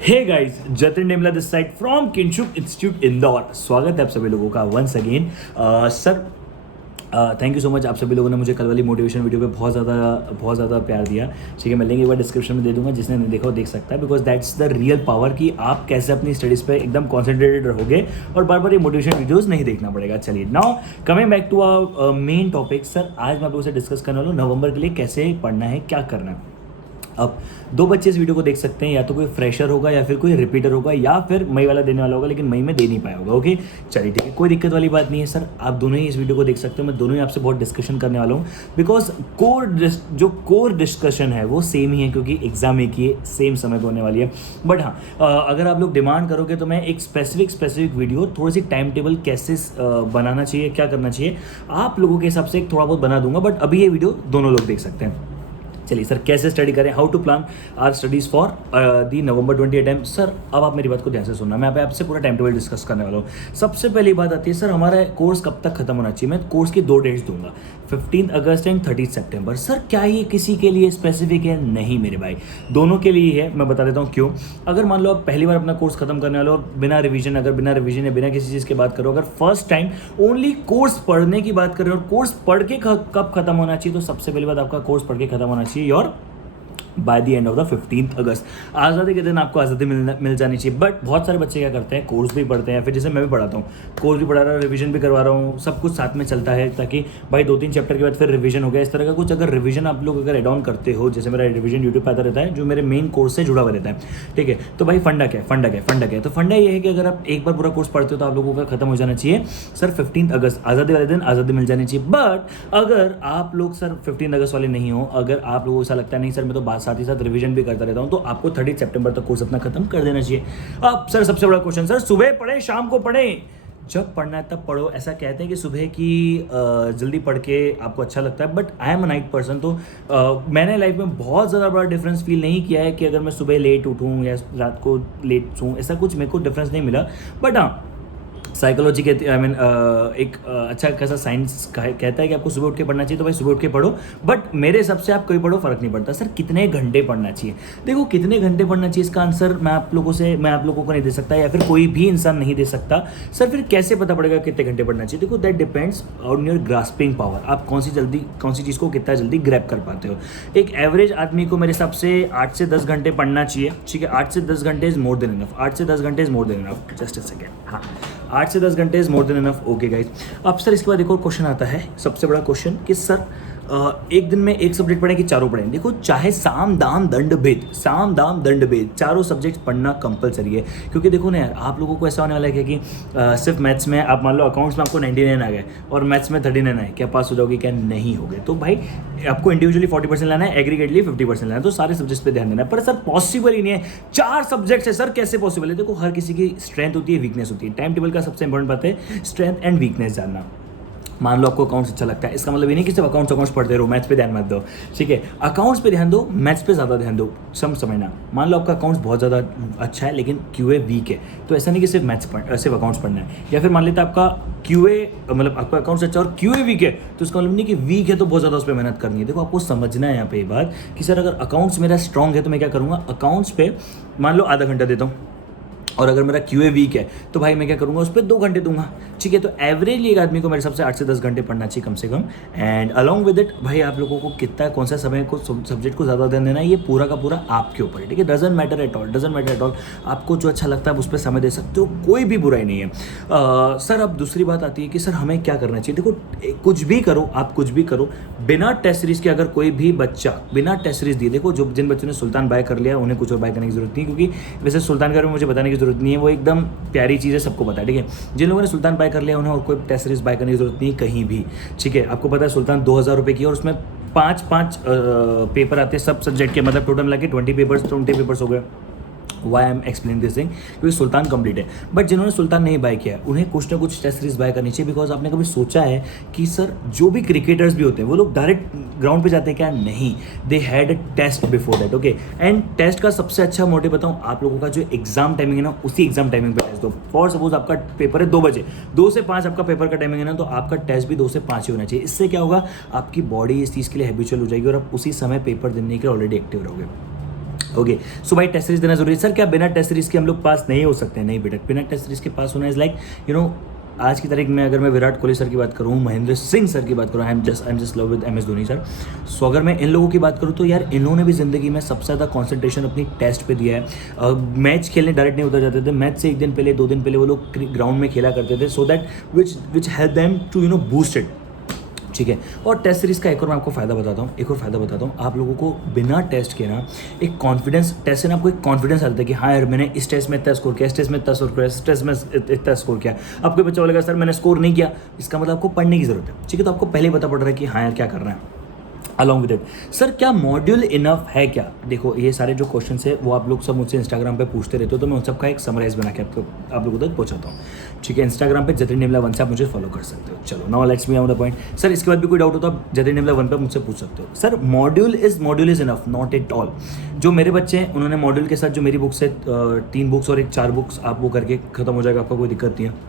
Hey guys, Jatin Demla this side from Kinshuk institute Indore. स्वागत है आप सभी लोगों का once again. Sir thank you so much. आप सभी लोगों ने मुझे कल वाली मोटिवेशन वीडियो पे बहुत ज़्यादा प्यार दिया। ठीक है, मैं लिंक एक बार डिस्क्रिप्शन में दे दूंगा, जिसने नहीं देखा वो देख सकता है। Because that's the real power कि आप कैसे अपनी स्टडीज़ पे एकदम कॉन्सेंट्रेटेड रहोगे और बार बार ये मोटिवेशन वीडियोस नहीं देखना पड़ेगा। चलिए now coming back to our main topic. Sir आज मैं आप लोगों से डिस्कस करने वाला हूँ नवंबर के लिए कैसे पढ़ना है, क्या करना है। अब दो बच्चे इस वीडियो को देख सकते हैं, या तो कोई फ्रेशर होगा या फिर कोई रिपीटर होगा या फिर मई वाला देने वाला होगा, लेकिन मई में दे नहीं पाया होगा। ओके चलिए ठीक है, कोई दिक्कत वाली बात नहीं है सर। आप दोनों ही इस वीडियो को देख सकते हो। मैं दोनों ही आपसे बहुत डिस्कशन करने वाला हूँ बिकॉज कोर डिस्कशन है वो सेम ही है, क्योंकि एग्जाम एक ही है, सेम समय पर होने वाली है। बट हाँ, अगर आप लोग डिमांड करोगे तो मैं एक स्पेसिफिक वीडियो थोड़ी सी टाइम टेबल कैसे बनाना चाहिए, क्या करना चाहिए, आप लोगों के हिसाब से थोड़ा बहुत बना दूंगा। बट अभी ये वीडियो दोनों लोग देख सकते हैं। चलिए सर, कैसे स्टडी करें, how to plan our studies for the November 28 time. Sir अब आप मेरी बात को ध्यान से सुनना, मैं आपसे पूरा टाइम टेबल डिस्कस करने वाला हूँ। सबसे पहली बात आती है सर, हमारा कोर्स कब तक खत्म होना चाहिए। मैं कोर्स की 2 डेट्स दूंगा, 15 अगस्त एंड 30 सितंबर। सर क्या ये किसी के लिए स्पेसिफिक है? नहीं मेरे भाई, दोनों के लिए है। मैं बता देता हूँ क्यों। अगर मान लो आप पहली बार अपना कोर्स खत्म करने वाले हो और बिना रिवीजन या बिना किसी चीज़ की बात करो, अगर फर्स्ट टाइम ओनली कोर्स पढ़ने की बात करें और कोर्स पढ़ के कब खत्म होना चाहिए, तो सबसे पहली बात आपका कोर्स पढ़ के खत्म होना चाहिए your by the end of the 15 अगस्त। आज़ादी के दिन आपको आज़ादी मिल जानी चाहिए। बट बहुत सारे बच्चे क्या करते हैं, कोर्स भी पढ़ते हैं, फिर जैसे मैं भी पढ़ाता हूँ, कोर्स भी पढ़ा रहा हूँ, रिवीजन भी करवा रहा हूँ, सब कुछ साथ में चलता है, ताकि भाई 2-3 चैप्टर के बाद फिर रिवीजन हो गया, इस तरह का कुछ। अगर रिवीजन आप लोग अगर एड ऑन करते हो, जैसे मेरा रिवीजन यूट्यूब पर आता रहता है जो मेरे मेन कोर्स से जुड़ा हुआ रहता है, ठीक है। तो भाई फंडा क्या है, तो फंडा ये है कि अगर आप एक बार पूरा कोर्स पढ़ते हो तो आप लोगों का खत्म हो जाना चाहिए सर 15 अगस्त, आज़ादी वाले दिन आज़ादी मिल जानी चाहिए। बट अगर आप लोग सर 15 अगस्त वाले नहीं हो, अगर आप लोगों को ऐसा लगता है नहीं सर मैं तो साथ ही साथ रिवीजन भी करता रहता हूं, तो आपको 30 सितंबर तक कोर्स अपना खत्म कर देना चाहिए। अब सर सबसे बड़ा क्वेश्चन, सर सुबह पढ़ें शाम को पढ़ें? जब पढ़ना है तब पढ़ो। ऐसा कहते हैं कि सुबह की जल्दी पढ़ के आपको अच्छा लगता है, but I am a night person, तो मैंने लाइफ में बहुत ज़्यादा बड़ा डिफरेंस फील नहीं किया है कि अगर मैं सुबह लेट उठूँ या रात को लेट सोऊँ, ऐसा कुछ मेरे को डिफरेंस नहीं मिला। बट हाँ, साइकोलॉजी कहती है, एक अच्छा खासा साइंस कहता है कि आपको सुबह उठ के पढ़ना चाहिए, तो भाई सुबह उठ के पढ़ो। बट मेरे हिसाब से आप कोई पढ़ो, फर्क नहीं पड़ता। सर कितने घंटे पढ़ना चाहिए? देखो कितने घंटे पढ़ना चाहिए, इसका आंसर मैं आप लोगों को नहीं दे सकता, या फिर कोई भी इंसान नहीं दे सकता। सर फिर कैसे पता पड़ेगा कितने घंटे पढ़ना चाहिए? देखो that depends on your grasping power, आप कौन सी चीज़ को कितना जल्दी ग्रैब कर पाते हो। एक एवरेज आदमी को मेरे हिसाब से 8 से 10 घंटे पढ़ना चाहिए, ठीक है। 8 से 10 घंटे इज मोर देन इनफ, 8 से 10 घंटे is more than enough. Just a second, हाँ 8 से 10 घंटे is more than enough. Okay guys, अब सर इसके बाद एक और क्वेश्चन आता है, सबसे बड़ा क्वेश्चन, कि सर एक दिन में एक सब्जेक्ट पढ़ें कि चारों पढ़ें? देखो चाहे साम दाम दंड भेद चारों सब्जेक्ट पढ़ना कंपलसरी है। क्योंकि देखो ना यार, आप लोगों को ऐसा होने वाला है कि सिर्फ मैथ्स में आप मान लो अकाउंट्स में आपको 99 आ गए और मैथ्स में 39 आए, क्या पास हो जाओगे? क्या नहीं होगे? तो भाई आपको इंडिविजुअली 40% लाना है, एग्रीगेटली 50% लाना है, तो सारे सब्जेक्ट्स पे ध्यान देना है। पर सर पॉसिबल ही नहीं है, 4 सब्जेक्ट्स है सर, कैसे पॉसिबल है? देखो हर किसी की स्ट्रेंथ होती है, वीकनेस होती है। टाइम टेबल का सबसे इंपॉर्टेंट बात है स्ट्रेंथ एंड वीकनेस जानना। मान लो आपको अकाउंट्स अच्छा लगता है, इसका मतलब ये नहीं कि सिर्फ अकाउंट्स पढ़ते रहो, मैथ्स पे ध्यान मत दो, ठीक है। अकाउंट्स पे ध्यान दो, मैथ्स पे ज़्यादा ध्यान दो, समझना। मान लो आपका अकाउंट्स बहुत ज़्यादा अच्छा है लेकिन क्यूए वीक है, तो ऐसा नहीं कि सिर्फ सिर्फ अकाउंट्स पढ़ना है। या फिर मान लेते आपका क्यूए मतलब आपका अकाउंट्स अच्छा और क्यूए वीक है, तो इसका मतलब नहीं कि वीक है तो बहुत ज़्यादा उस पर मेहनत करनी है। देखो आपको समझना है यहाँ पे ये बात कि सर अगर अकाउंट्स मेरा स्ट्रॉन्ग है तो मैं क्या करूँगा, अकाउंट्स पे मान लो आधा घंटा देता हूँ, और अगर मेरा क्यूए वीक है तो भाई मैं क्या करूँगा, उस पर 2 घंटे दूंगा, ठीक है। तो एवरेजली एक आदमी को मेरे हिसाब से 8 से 10 घंटे पढ़ना चाहिए कम से कम। एंड अलॉन्ग विद इट भाई आप लोगों को कितना कौन सा समय को सब्जेक्ट को ज़्यादा ध्यान देना है, ये पूरा का पूरा आपके ऊपर है, ठीक है। डजंट मैटर एट ऑल, आपको जो अच्छा लगता है उस पर समय दे सकते हो, कोई भी बुराई नहीं है। सर अब दूसरी बात आती है कि सर हमें क्या करना चाहिए। देखो कुछ भी करो, आप कुछ भी करो, बिना टेस्ट सीरीज के अगर कोई भी बच्चा बिना टेस्ट सीरीज दिए, देखो जो जिन बच्चों ने सुल्तान बाय कर लिया उन्हें कुछ और बाय करने की जरूरत नहीं, क्योंकि वैसे सुल्तान के बारे में मुझे बताने की जरूरत नहीं है, वो एकदम प्यारी चीज़ है, सबको पता है, ठीक है। जिन लोगों ने सुल्तान बाय कर लिया उन्हें और कोई टेस्ट सीरीज बाय करने की जरूरत नहीं कहीं भी, ठीक है। आपको पता है सुल्तान 2000 रुपये की और उसमें 5 पेपर आते हैं सब सब्जेक्ट के, मतलब टोटल मिला के 20 पेपर्स हो गए। Why I am explain this thing, क्योंकि सुल्तान कंप्लीट है। बट जिन्होंने सुल्तान नहीं बाय किया उन्हें कुछ ना कुछ टेस्ट सीरीज बाय करनी चाहिए। बिकॉज आपने कभी सोचा है कि सर जो भी क्रिकेटर्स भी होते हैं वो लोग डायरेक्ट ग्राउंड पे जाते हैं क्या? नहीं, they had a test before that, okay. And test का सबसे अच्छा मोटिव बताऊं आप लोगों का, जो एग्जाम टाइमिंग है ना, उसी एग्जाम टाइमिंग पे टेस्ट दो। फॉर सपोज आपका पेपर है 2 बजे, 2 से 5 आपका पेपर का टाइमिंग है ना, तो आपका टेस्ट भी 2 से 5 ही होना चाहिए। इससे क्या होगा, आपकी बॉडी इस चीज़ के लिए हैबिचुअल हो जाएगी और आप उसी समय पेपर देने के लिए ऑलरेडी एक्टिव रहोगे। ओके सो भाई टेस्ट सीरीज देना जरूरी है। सर क्या बिना टेस्ट सीरीज के हम लोग पास नहीं हो सकते? नहीं बेटा, बिना टेस्ट सीरीज के पास होना इज लाइक आज की तारीख में अगर मैं विराट कोहली सर की बात करूँ, महेंद्र सिंह सर की बात करूँ, I am just love with MS Dhoni sir. So अगर मैं इन लोगों की बात करूँ तो यार इन्होंने भी ज़िंदगी में सबसे ज़्यादा कॉन्सेंट्रेशन अपनी टेस्ट पे दिया है। मैच खेलने डायरेक्ट नहीं उतर जाते थे, मैच से 1 दिन पहले 2 दिन पहले वो लोग ग्राउंड में खेला करते थे, so that which help them to boost it. ठीक है, और टेस्ट सीरीज़ का एक और मैं आपको फ़ायदा बताता हूँ, आप लोगों को बिना टेस्ट के ना एक कॉन्फिडेंस, टेस्ट से ना आपको एक कॉन्फिडेंस आता है कि हाँ यार मैंने इस टेस्ट में इतना स्कोर किया, इस टेस्ट में इतना स्कोर किया, इस टेस्ट में इतना स्कोर किया। आपको बच्चा बोलेगा सर मैंने स्कोर नहीं किया, इसका मतलब आपको पढ़ने की ज़रूरत है। ठीक है, तो आपको पहले ही पता पड़ रहा है कि हाँ यार क्या करना है। अलॉन्ग विद इट सर क्या मॉड्यूल इनफ है क्या? देखो ये सारे जो क्वेश्चन है वो आप लोग सब मुझसे इंस्टाग्राम पे पूछते रहते हो, तो मैं उन सबका एक समराइज बना के आप लोगों तक पहुंचाता हूँ। ठीक है, इंस्टाग्राम पे जतिन डेमला 1 से आप मुझे फॉलो कर सकते हो। चलो now let's me on the point. Sir इसके बाद भी कोई डाउट हो तो आप जतिन डेमला 1 पे मुझसे पूछ सकते हो। Sir module is enough, not at all. जो मेरे बच्चे हैं उन्होंने मॉड्यूल के साथ जो मेरी बुक्स है 3 बुक्स और 4 बुक्स आप वो करके खत्म हो जाएगा, आपका कोई दिक्कत नहीं है।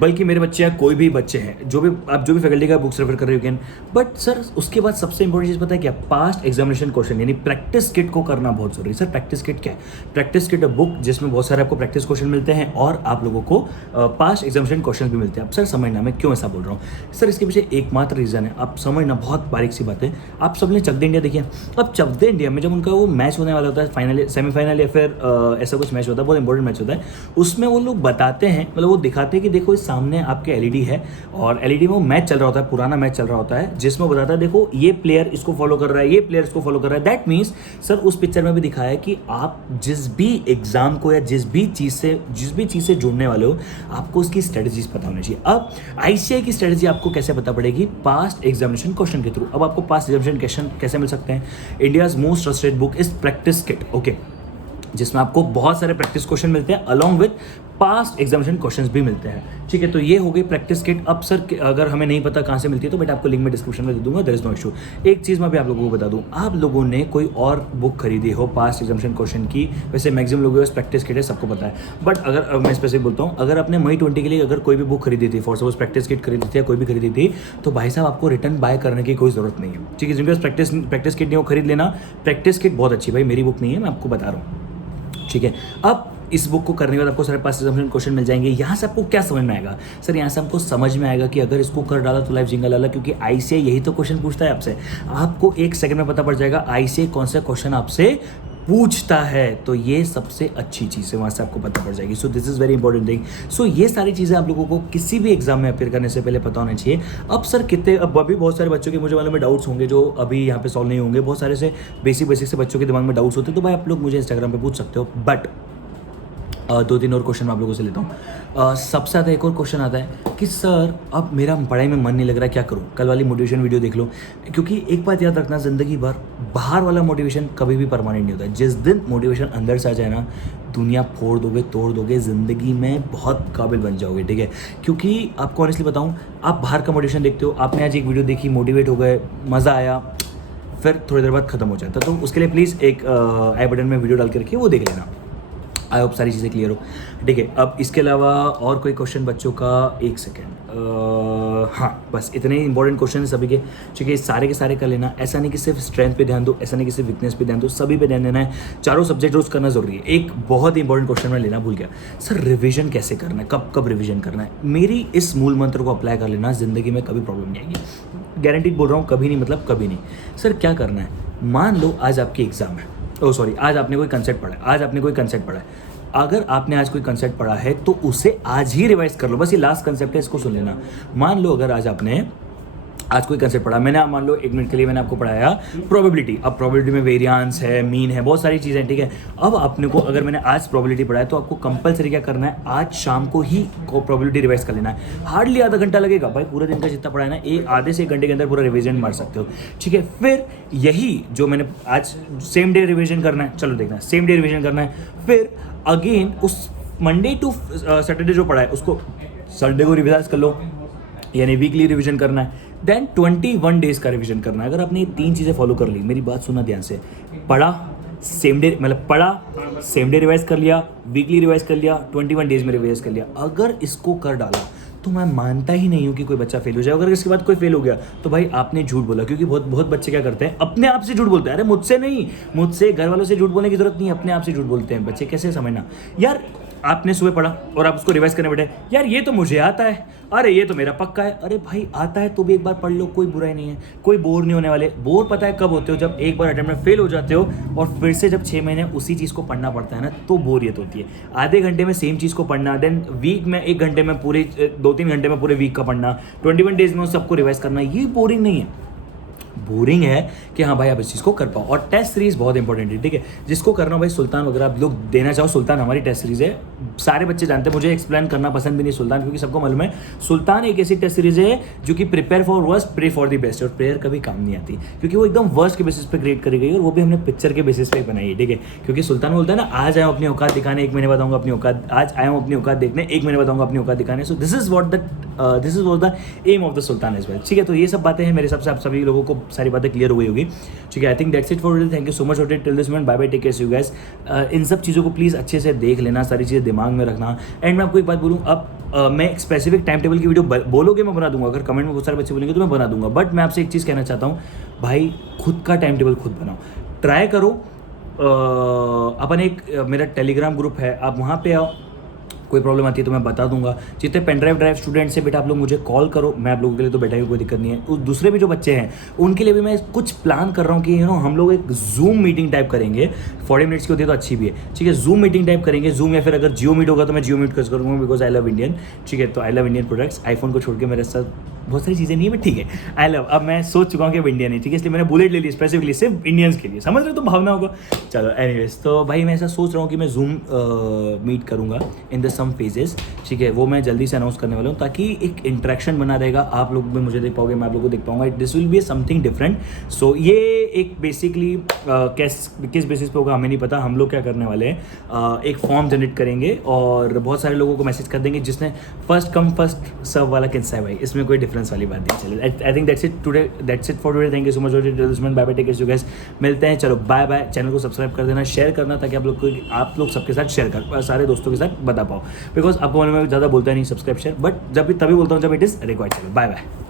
बल्कि मेरे बच्चे या कोई भी बच्चे हैं आप जो भी फैकल्टी का बुक्स रेफर कर रहे हो कैन, बट सर उसके बाद सबसे इंपॉर्टेंट चीज़ पता है क्या? पास्ट एग्जामिनेशन क्वेश्चन यानी प्रैक्टिस किट को करना बहुत जरूरी है। सर प्रैक्टिस किट क्या है? प्रैक्टिस किट बुक जिसमें बहुत सारे आपको प्रैक्टिस क्वेश्चन मिलते हैं और आप लोगों को पास्ट एग्जामिनेशन क्वेश्चन भी मिलते हैं। अब सर समझना मैं क्यों ऐसा बोल रहा हूँ। सर इसके पीछे एकमात्र रीज़न है, आप समझना, बहुत बारीक सी बात है। आप सबने चक दे इंडिया देखिए। अब चक दे इंडिया में जब उनका वो मैच होने वाला होता है, फाइनल सेमीफाइनल या फिर ऐसा कुछ मैच होता है, बहुत इंपॉर्टेंट मैच होता है, उसमें वो लोग बताते हैं, मतलब वो दिखाते हैं कि देखो सामने आपके एलईडी है और एलईडी में वो मैच चल रहा होता है, पुराना मैच चल रहा होता है, जिसमें बताता है देखो ये प्लेयर इसको फॉलो कर रहा है, ये प्लेयर इसको फॉलो कर रहा है। दैट मीन्स सर उस पिक्चर में भी दिखाया है कि आप जिस भी एग्जाम को या जिस भी चीज़ से जुड़ने वाले हो, आपको उसकी स्ट्रेटजीज पता होनी चाहिए। अब ICAI की स्ट्रेटजी आपको कैसे पता पड़ेगी? पास्ट एग्जामिनेशन क्वेश्चन के थ्रू। अब आपको पास्ट एग्जामिनेशन क्वेश्चन कैसे मिल सकते हैं? India's most trusted book is practice kit, okay, जिसमें आपको बहुत सारे प्रैक्टिस क्वेश्चन मिलते हैं along with past examination questions भी मिलते हैं। ठीक है, तो ये हो गई प्रैक्टिस किट। अब सर अगर हमें नहीं पता कहाँ से मिलती है तो बेटा आपको लिंक में डिस्क्रिप्शन में दे दूंगा, देयर इज नो इशू। एक चीज़ मैं भी आप लोगों को बता दूं, आप लोगों ने कोई और बुक खरीदी हो पास्ट एग्जामिनेशन क्वेश्चन की, वैसे मैक्सिमम लोगों को प्रैक्टिस किट है, सबको पता है, बट अगर मैं स्पेसिफिक बोलता हूँ, अगर आपने मई 20 के लिए अगर कोई भी बुक खरीदी थी, फॉर सपोज प्रैक्टिस किट खरीदी थी या कोई भी खरीदी थी, तो भाई साहब आपको रिटर्न बाय करने की कोई जरूरत नहीं है। ठीक है, जिनके पास प्रैक्टिस किट नहीं हो खरीद लेना। प्रैक्टिस किट बहुत अच्छी, भाई मेरी बुक नहीं है, मैं आपको बता रहा हूँ। ठीक है, अब इस बुक को करने के बाद आपको सारे पास एग्जामिनेशन क्वेश्चन मिल जाएंगे। यहाँ से आपको क्या समझ में आएगा? सर यहाँ से हमको समझ में आएगा कि अगर इसको कर डाला तो लाइफ जिंगा लाला, क्योंकि ICAI यही तो क्वेश्चन पूछता है आपसे। आपको 1 सेकंड में पता पड़ जाएगा ICAI कौन सा क्वेश्चन आपसे पूछता है, तो ये सबसे अच्छी चीज़ है, वहाँ से आपको पता पड़ जाएगी। So this is very important thing. So ये सारी चीज़ें आप लोगों को किसी भी एग्जाम में अपेयर करने से पहले पता होना चाहिए। अब सर कितने, अब अभी बहुत सारे बच्चों के मुझे मालूम है डाउट्स होंगे जो अभी यहाँ पे सॉल्व नहीं होंगे, बहुत सारे से बेसिक से बच्चों के दिमाग में डाउट्स होते हैं, तो भाई आप लोग मुझे इंस्टाग्राम पे पूछ सकते हो। बट 2-3 और क्वेश्चन मैं आप लोगों से लेता हूँ। सबसे ज़्यादा एक और क्वेश्चन आता है कि सर अब मेरा पढ़ाई में मन नहीं लग रहा, क्या करूँ? कल वाली मोटिवेशन वीडियो देख लो, क्योंकि एक बात याद रखना, ज़िंदगी भर बाहर वाला मोटिवेशन कभी भी परमानेंट नहीं होता है। जिस दिन मोटिवेशन अंदर से आ जाए ना, दुनिया फोड़ दोगे, तोड़ दोगे, ज़िंदगी में बहुत काबिल बन जाओगे। ठीक है, क्योंकि आपको ऑनेस्टली बताऊँ, आप बाहर का मोटिवेशन देखते हो, आपने आज एक वीडियो देखी, मोटिवेट हो गए, मज़ा आया, फिर थोड़ी देर बाद खत्म हो जाता, तो उसके लिए प्लीज़ एक आई बटन में वीडियो डाल के रखिए, वो देख लेना। आई होप सारी चीज़ें क्लियर हो। ठीक है, अब इसके अलावा और कोई क्वेश्चन बच्चों का? 1 सेकेंड, हाँ बस इतने ही इंपॉर्टेंट क्वेश्चन है सभी के। ठीक है, सारे के सारे कर लेना। ऐसा नहीं कि सिर्फ स्ट्रेंथ पे ध्यान दो, ऐसा नहीं कि सिर्फ वीकनेस पे ध्यान दो, सभी पे ध्यान देना है। चारों सब्जेक्ट रोज करना जरूरी है। एक बहुत ही इंपॉर्टेंट क्वेश्चन मैं लेना भूल गया, सर रिविजन कैसे करना है, कब कब रिविजन करना है? मेरी इस मूल मंत्र को अप्लाई कर लेना, जिंदगी में कभी प्रॉब्लम नहीं आएगी। गारंटीड बोल रहा हूँ, कभी नहीं मतलब कभी नहीं। सर क्या करना है? मान लो आज आपकी एग्जाम है, आज आपने कोई कंसेप्ट पढ़ा है, अगर आपने आज कोई कंसेप्ट पढ़ा है तो उसे आज ही रिवाइज कर लो। बस ये लास्ट कंसेप्ट है, इसको सुन लेना। मान लो अगर आज कोई कंसेप्ट पढ़ा, मैंने मान लो 1 मिनट के लिए मैंने आपको पढ़ाया प्रोबेबिलिटी। अब प्रोबेबिलिटी में वेरिएंस है, मीन है, बहुत सारी चीज़ें। ठीक है, अब आपने को अगर मैंने आज प्रोबेबिलिटी पढ़ाया तो आपको कंपलसरी क्या करना है? आज शाम को ही प्रोबेबिलिटी रिवाइज कर लेना है। हार्डली आधा घंटा लगेगा भाई, पूरे दिन का जितना पढ़ा है ना, आधे से 1 घंटे के अंदर पूरा रिविजन मार सकते हो। ठीक है, फिर यही जो मैंने आज सेम डे रिविजन करना है, चलो देखना, सेम डे रिविजन करना है। फिर अगेन उस मंडे टू सैटरडे जो पढ़ा है उसको संडे को रिवाइज कर लो, यानी वीकली रिवीजन करना है। देन 21 डेज का रिवीजन करना है। अगर आपने ये 3 चीज़ें फॉलो कर ली, मेरी बात सुनना ध्यान से, पढ़ा सेम डे रिवाइज कर लिया, वीकली रिवाइज कर लिया, 21 डेज में रिवाइज कर लिया, अगर इसको कर डाला तो मैं मानता ही नहीं हूँ कि कोई बच्चा फेल हो जाए। अगर इसके बाद कोई फेल हो गया तो भाई आपने झूठ बोला, क्योंकि बहुत बहुत बच्चे क्या करते हैं, अपने आप से झूठ बोलते हैं। अरे मुझसे नहीं, मुझसे घर वालों से झूठ बोलने की जरूरत नहीं है, अपने आप से झूठ बोलते हैं बच्चे। कैसे समझना यार, आपने सुबह पढ़ा और आप उसको रिवाइज करने बैठे, यार ये तो मुझे आता है, अरे ये तो मेरा पक्का है। अरे भाई आता है तो भी एक बार पढ़ लो, कोई बुराई नहीं है, कोई बोर नहीं होने वाले। बोर पता है कब होते हो, जब एक बार अटेम्प्ट में फेल हो जाते हो और फिर से जब 6 महीने उसी चीज़ को पढ़ना पड़ता है ना, तो बोरियत होती है। आधे घंटे में सेम चीज़ को पढ़ना, देन वीक में 1 घंटे में पूरे 2-3 घंटे में पूरे वीक का पढ़ना, 21 डेज में उस सबको रिवाइज करना, ये बोरिंग नहीं है। बोरिंग है कि हाँ भाई आप इस चीज़ को कर पाओ। और टेस्ट सीरीज बहुत इंपॉर्टेंट है, ठीक है। जिसको करना हो भाई, सुल्तान वगैरह आप लोग देना चाहो, सुल्तान हमारी टेस्ट सीरीज है, सारे बच्चे जानते हैं। मुझे एक्सप्लेन करना पसंद भी नहीं सुल्तान, क्योंकि सबको मालूम है सुल्तान एक ऐसी टेस्ट सीरीज है जो कि prepare for worst, pray for the best. और प्रेयर कभी काम नहीं आती, क्योंकि वो एकदम वर्स्ट के बेसिस पे क्रिएट करी गई, और वो भी हमने पिक्चर के बेसिस पे बनाई है, ठीक है। क्योंकि सुल्तान बोलता है ना, आज आया हूँ अपनी औकात दिखाने, 1 महीने बताऊंगा अपनी औकात, आज आया हूँ अपनी औकात देखने, 1 महीने बताऊंगा अपनी औकात दिखाने। So this is what the aim of the Sultan as well, ठीक है। तो ये सब बातें हैं मेरे हिसाब से, आप सभी लोगों को सारी बातें क्लियर हो गई होगी, ठीक है। I think that's it for today. Thank you so much for till this moment. Bye bye, take care, see you guys. इन सब चीज़ों को प्लीज़ अच्छे से देख लेना, सारी चीज़ें दिमाग में रखना। एंड मैं आपको एक बात बोलूँ, अब मैं एक स्पेसिफिक टाइम टेबल की वीडियो बोलोगे मैं बना दूंगा, अगर कमेंट में बहुत सारे बच्चे बोलेंगे तो मैं बना दूंगा। बट मैं आपसे एक चीज़ कहना चाहता हूँ भाई, खुद का टाइम टेबल खुद बनाओ, ट्राई करो। अपन एक मेरा टेलीग्राम ग्रुप है, आप वहाँ पे आओ, कोई प्रॉब्लम आती है तो मैं बता दूंगा। जितने पेन ड्राइव स्टूडेंट्स से बेटा आप लोग मुझे कॉल करो, मैं आप लोगों के लिए तो बैठा ही, कोई दिक्कत नहीं है। उस दूसरे भी जो बच्चे हैं उनके लिए भी मैं कुछ प्लान कर रहा हूँ कि हम लोग एक जूम मीटिंग टाइप करेंगे, 40 मिनट्स की होती है तो अच्छी भी है, ठीक है। जूम मीटिंग टाइप करेंगे, जूम, या फिर अगर जियो मीट होगा तो मैं जियो मीट करूँगा, बिकॉज आई लव इंडियन, ठीक है। तो I love Indian products, iPhone को छोड़ के मेरे साथ बहुत सारी चीज़ें नहीं है, बट ठीक है, आई लव। अब मैं सोच चुका हूँ कि अब इंडियन है, ठीक है, इसलिए मैंने बुलेट ले ली स्पेसिफिकली सिर्फ इंडियंस के लिए, समझ रहे हो तो भावना होगा। चलो एनीवेज, तो भाई मैं ऐसा सोच रहा हूँ कि मैं जूम मीट करूँगा इन द सम फेजेस, ठीक है। वो मैं जल्दी से अनाउंस करने वाला हूँ, ताकि एक इंटरेक्शन बना रहेगा, आप लोग भी मुझे देख पाओगे, मैं आप लोगों को देख पाऊंगा। This will be something different. So ये एक बेसिकली किस बेसिस पे होगा हमें नहीं पता। हम लोग क्या करने वाले हैं, एक फॉर्म जनरेट करेंगे और बहुत सारे लोगों को मैसेज कर देंगे, जिसने फर्स्ट कम फर्स्ट सर्व वाला कैंसा है भाई, इसमें कोई डिफरेंस वाली बात नहीं। चलिए, I think that's it for today. Thank you so much for this, bye bye, take care, you guys. मिलते हैं, चलो बाय बाय। चैनल को सब्सक्राइब कर देना, शेयर करना, ताकि आप लोग सबके साथ शेयर कर, सारे दोस्तों के साथ बता पाओ, बिकॉज आपको मैं ज़्यादा बोलता नहीं सब्सक्राइब शेयर, बट जब भी तभी बोलता हूँ जब इट इज़ रिक्वायर्ड। चलो बाय बाय।